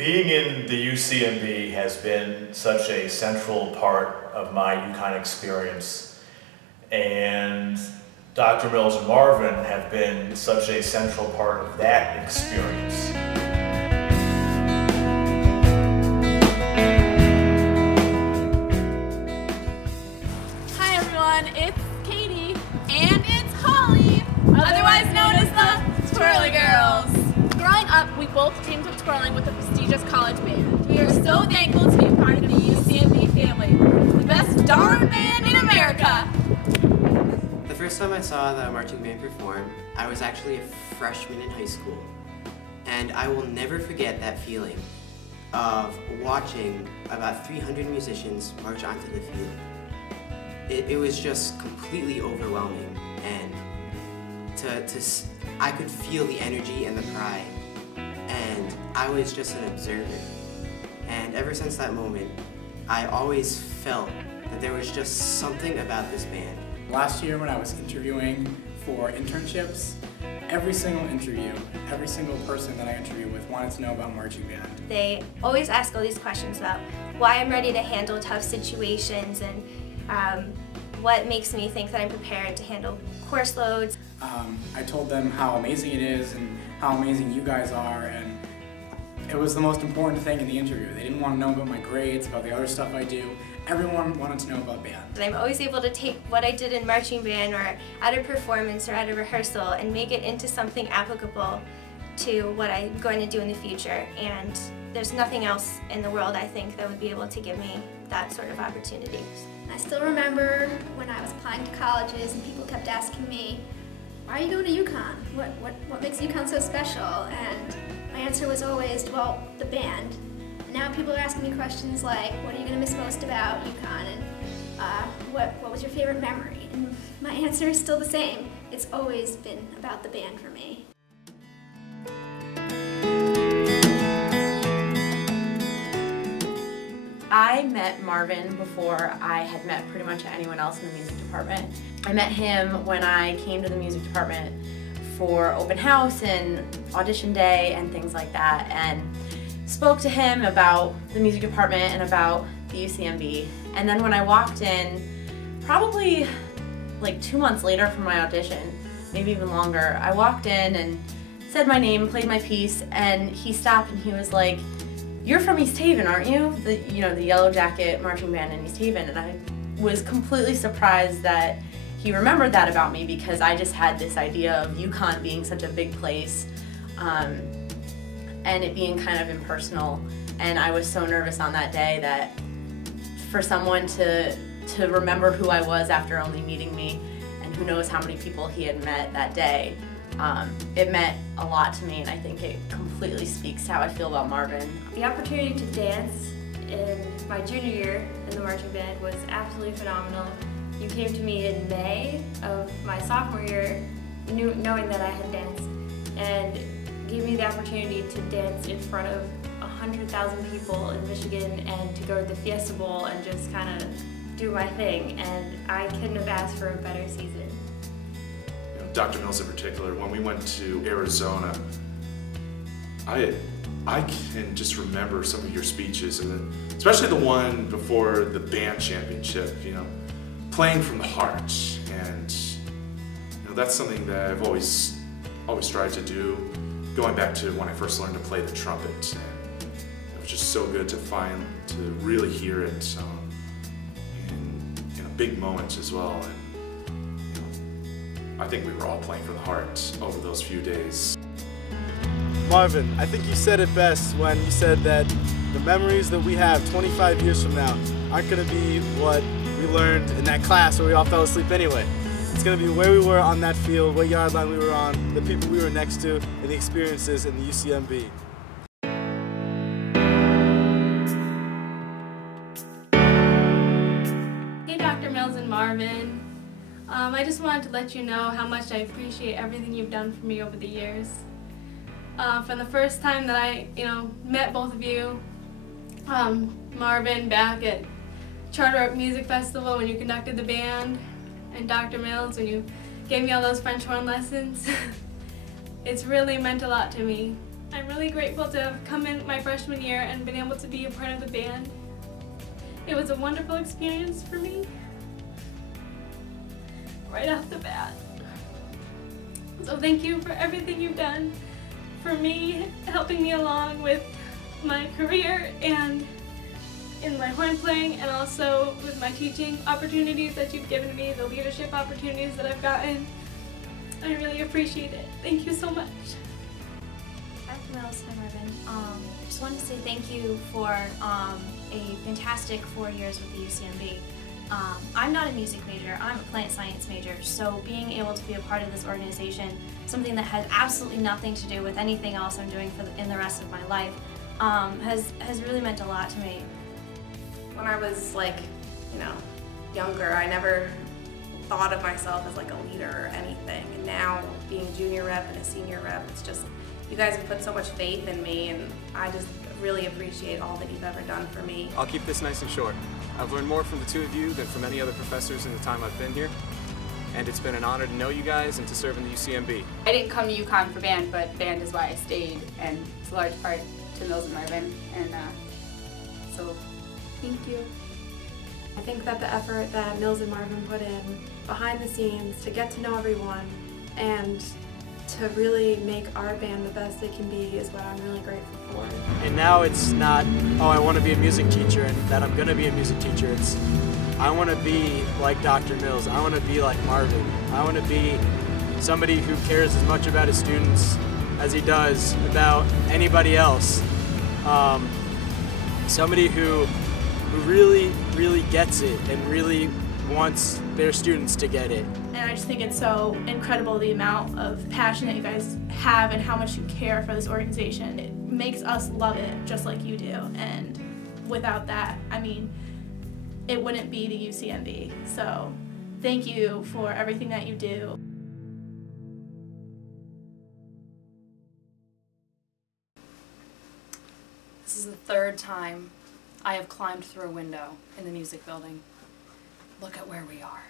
Being in the UCMB has been such a central part of my UConn experience, and Dr. Mills and Marvin have been such a central part of that experience. Hi everyone, it's Katie and it's Holly, otherwise known as the Twirly Girls. Growing up, we both teamed up twirling with a prestigious college band. We are so thankful to be part of the UCMB family, the best darn band in America. The first time I saw the marching band perform, I was actually a freshman in high school. And I will never forget that feeling of watching about 300 musicians march onto the field. It was just completely overwhelming, and I could feel the energy and the pride, and I was just an observer. And ever since that moment, I always felt that there was just something about this band. Last year when I was interviewing for internships, every single interview, every single person that I interviewed with wanted to know about marching band. They always ask all these questions about why I'm ready to handle tough situations and what makes me think that I'm prepared to handle course loads. I told them how amazing it is and how amazing you guys are, and it was the most important thing in the interview. They didn't want to know about my grades, about the other stuff I do. Everyone wanted to know about band. And I'm always able to take what I did in marching band or at a performance or at a rehearsal and make it into something applicable to what I'm going to do in the future. And there's nothing else in the world, I think, that would be able to give me that sort of opportunity. I still remember when I was applying to colleges and people kept asking me, why are you going to UConn? What makes UConn so special? And my answer was always, well, the band. And now people are asking me questions like, what are you going to miss most about UConn? And what was your favorite memory? And my answer is still the same. It's always been about the band for me. I met Marvin before I had met pretty much anyone else in the music department. I met him when I came to the music department for open house and audition day and things like that, and spoke to him about the music department and about the UCMB. And then when I walked in, probably like 2 months later from my audition, maybe even longer, I walked in and said my name, played my piece, and he stopped and he was like, "You're from East Haven, aren't you? The Yellow Jacket marching band in East Haven." And I was completely surprised that he remembered that about me, because I just had this idea of UConn being such a big place and it being kind of impersonal. And I was so nervous on that day that for someone to remember who I was after only meeting me, and who knows how many people he had met that day, it meant a lot to me, and I think it completely speaks to how I feel about Marvin. The opportunity to dance in my junior year in the marching band was absolutely phenomenal. You came to me in May of my sophomore year knowing that I had danced, and gave me the opportunity to dance in front of 100,000 people in Michigan and to go to the Fiesta Bowl and just kind of do my thing, and I couldn't have asked for a better season. Dr. Mills in particular, when we went to Arizona, I can just remember some of your speeches, and especially the one before the band championship, playing from the heart. And that's something that I've always tried to do, going back to when I first learned to play the trumpet. And it was just so good to really hear it in a big moment as well. And I think we were all playing from the heart over those few days. Marvin, I think you said it best when you said that the memories that we have 25 years from now aren't going to be what we learned in that class where we all fell asleep anyway. It's going to be where we were on that field, what yard line we were on, the people we were next to, and the experiences in the UCMB. Hey Dr. Mills and Marvin. I just wanted to let you know how much I appreciate everything you've done for me over the years. From the first time that I, met both of you, Marvin back at Charter Oak Music Festival when you conducted the band, and Dr. Mills when you gave me all those French horn lessons. It's really meant a lot to me. I'm really grateful to have come in my freshman year and been able to be a part of the band. It was a wonderful experience for me, right off the bat. So thank you for everything you've done for me, helping me along with my career and in my horn playing, and also with my teaching opportunities that you've given me, the leadership opportunities that I've gotten. I really appreciate it. Thank you so much. Hi, Mills. Hi, Marvin. Just wanted to say thank you for a fantastic 4 years with the UCMB. I'm not a music major, I'm a plant science major, so being able to be a part of this organization, something that has absolutely nothing to do with anything else I'm doing in the rest of my life, has really meant a lot to me. When I was younger, I never thought of myself as like a leader or anything. And now being junior rep and a senior rep, it's just, you guys have put so much faith in me, and I just really appreciate all that you've ever done for me. I'll keep this nice and short. I've learned more from the two of you than from any other professors in the time I've been here. And it's been an honor to know you guys and to serve in the UCMB. I didn't come to UConn for band, but band is why I stayed, and it's a large part to Mills and Marvin, and so thank you. I think that the effort that Mills and Marvin put in behind the scenes to get to know everyone and to really make our band the best it can be is what I'm really grateful for. And now it's not, oh, I want to be a music teacher and that I'm going to be a music teacher. It's, I want to be like Dr. Mills. I want to be like Marvin. I want to be somebody who cares as much about his students as he does about anybody else. Somebody who really, really gets it and really wants their students to get it. And I just think it's so incredible the amount of passion that you guys have and how much you care for this organization. It makes us love it just like you do. And without that, I mean, it wouldn't be the UCMB. So thank you for everything that you do. This is the third time I have climbed through a window in the music building. Look at where we are.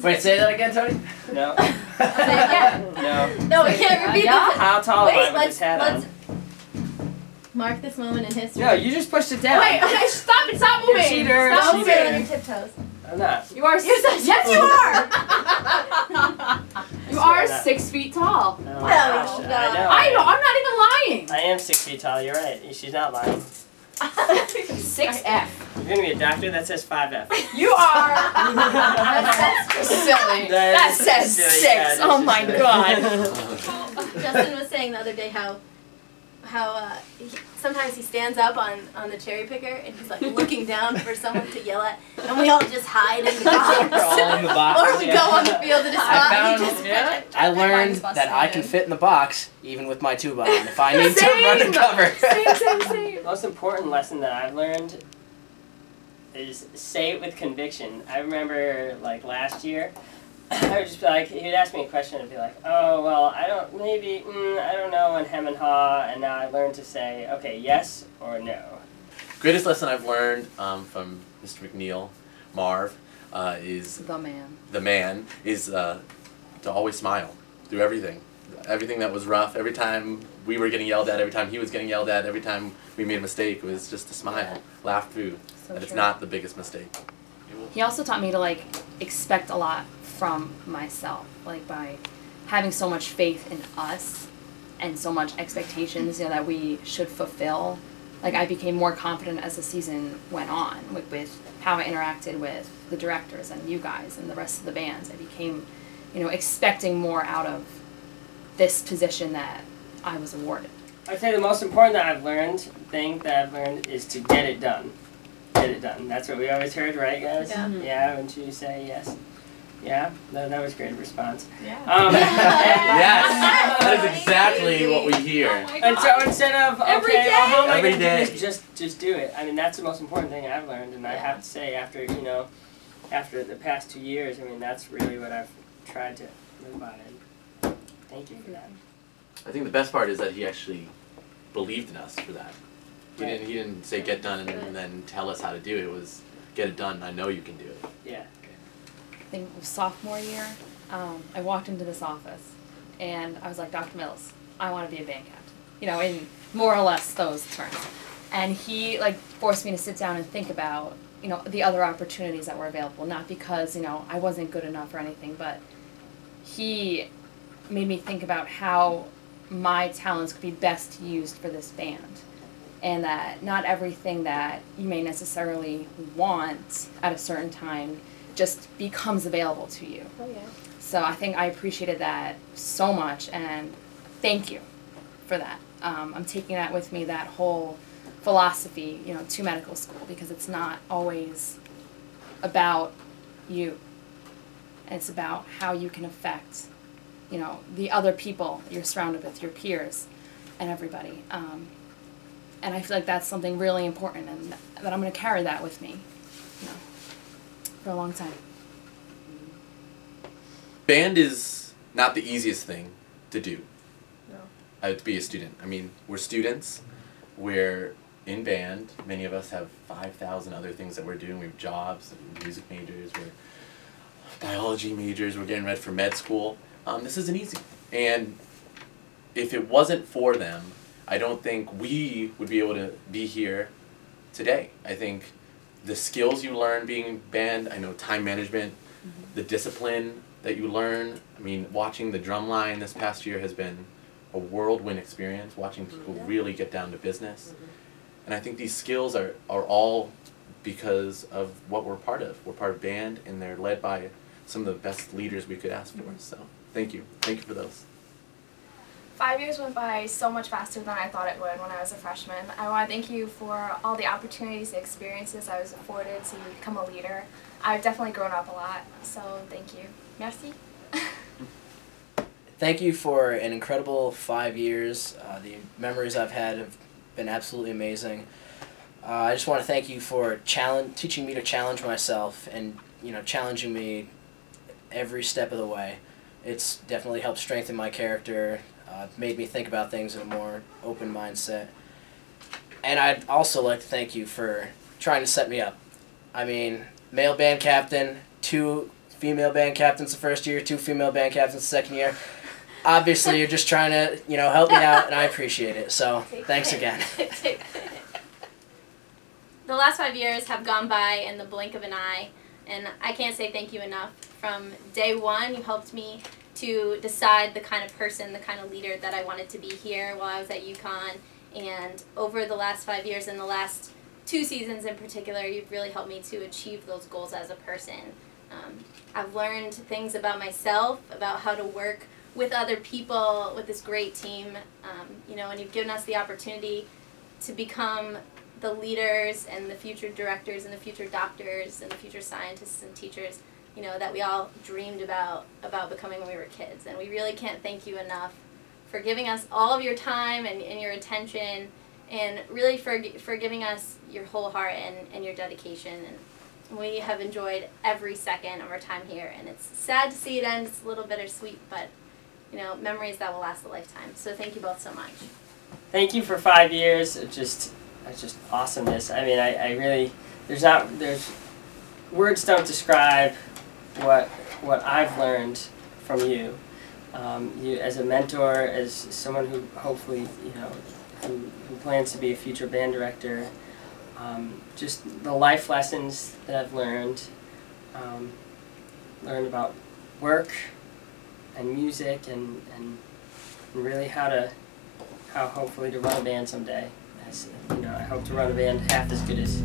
Wait, say that again, Tony? No. Say it again. No. No, we can't repeat this. How tall am I with this hat on? Mark this moment in history. No, you just pushed it down. Wait, okay, stop it, stop moving. Cheater, Stop Don't moving. stay on your tiptoes. I'm not. You are. Yes, you are. You are 6 feet tall. Oh my gosh, no. I know. I'm not even lying. I am 6 feet tall, you're right. She's not lying. 6F. You're gonna be a doctor that says 5F. You are. That's silly. That says silly. 6. Yeah, Oh my god. Justin was saying the other day how sometimes he stands up on the cherry picker and he's like looking down for someone to yell at, and we all just hide in the box. We're all in the box. Or we go on the field to I learned that I can fit in the box even with my tuba on if I need to run and cover. The most important lesson that I've learned is say it with conviction. I remember like last year, I would just be like, he'd ask me a question and be like, oh, well, I don't know, and hem and haw, and now I learned to say, okay, yes or no. Greatest lesson I've learned from Mr. McNeill, Marv, is the man is to always smile through everything. Everything that was rough, every time we were getting yelled at, every time he was getting yelled at, every time we made a mistake, it was just to smile, laugh through, and it's not the biggest mistake. He also taught me to like expect a lot from myself, like by having so much faith in us and so much expectations, that we should fulfill. Like I became more confident as the season went on with how I interacted with the directors and you guys and the rest of the bands. I became, expecting more out of this position that I was awarded. I'd say the most important thing that I've learned is to get it done. Get it done. That's what we always heard, right, guys? Yeah. Yeah, wouldn't you say yes? Yeah? That was a great response. Yeah. Yes! That is exactly what we hear. And so instead of, Every okay, day. well, how am I Every going to day. do this? Just do it. I mean, that's the most important thing I've learned, and I have to say after the past 2 years, I mean, that's really what I've tried to live by, and thank you for that. I think the best part is that he actually believed in us for that. He didn't say get done and then tell us how to do it. It was get it done. I know you can do it. Yeah. I think it was sophomore year, I walked into this office and I was like, Dr. Mills, I want to be a band captain. You know, in more or less those terms. And he like forced me to sit down and think about, you know, the other opportunities that were available. Not because, you know, I wasn't good enough or anything, but he made me think about how my talents could be best used for this band. And that not everything that you may necessarily want at a certain time just becomes available to you. Oh yeah. So I think I appreciated that so much, and thank you for that. I'm taking that with me, that whole philosophy, you know, to medical school, because it's not always about you. It's about how you can affect, you know, the other people you're surrounded with, your peers, and everybody. And I feel like that's something really important, and that I'm going to carry that with me, you know, for a long time. Band is not the easiest thing to do. No. To be a student. I mean, we're students. We're in band. Many of us have 5,000 other things that we're doing. We have jobs, music majors, we're biology majors, we're getting ready for med school. This isn't easy. And if it wasn't for them, I don't think we would be able to be here today. I think the skills you learn being in band, I know time management, the discipline that you learn. I mean, watching the drum line this past year has been a whirlwind experience, watching people really get down to business. And I think these skills are all because of what we're part of. We're part of band, and they're led by some of the best leaders we could ask for. So thank you. Thank you for those. 5 years went by so much faster than I thought it would when I was a freshman. I want to thank you for all the opportunities and experiences I was afforded to become a leader. I've definitely grown up a lot, so thank you. Merci. Thank you for an incredible 5 years. The memories I've had have been absolutely amazing. I just want to thank you for teaching me to challenge myself and, you know, challenging me every step of the way. It's definitely helped strengthen my character, made me think about things in a more open mindset. And I'd also like to thank you for trying to set me up. I mean, male band captain, 2 female band captains the first year, 2 female band captains the second year. Obviously, you're just trying to, you know, help me out, and I appreciate it. So, thanks again. The last 5 years have gone by in the blink of an eye, and I can't say thank you enough. From day one, you helped me to decide the kind of person, the kind of leader that I wanted to be here while I was at UConn. And over the last 5 years and the last 2 seasons in particular, you've really helped me to achieve those goals as a person. I've learned things about myself, about how to work with other people, with this great team, you know, and you've given us the opportunity to become the leaders and the future directors and the future doctors and the future scientists and teachers, you know, that we all dreamed about becoming when we were kids. And we really can't thank you enough for giving us all of your time and your attention, and really for giving us your whole heart and your dedication. And we have enjoyed every second of our time here, and it's sad to see it end. It's a little bittersweet, but, you know, memories that will last a lifetime. So thank you both so much. Thank you for 5 years. It's just awesomeness. I mean, I really, there's words don't describe what I've learned from you. You as a mentor, as someone who hopefully, you know, who plans to be a future band director. Just the life lessons that I've learned about work and music and really how hopefully to run a band someday. As, you know, I hope to run a band half as good as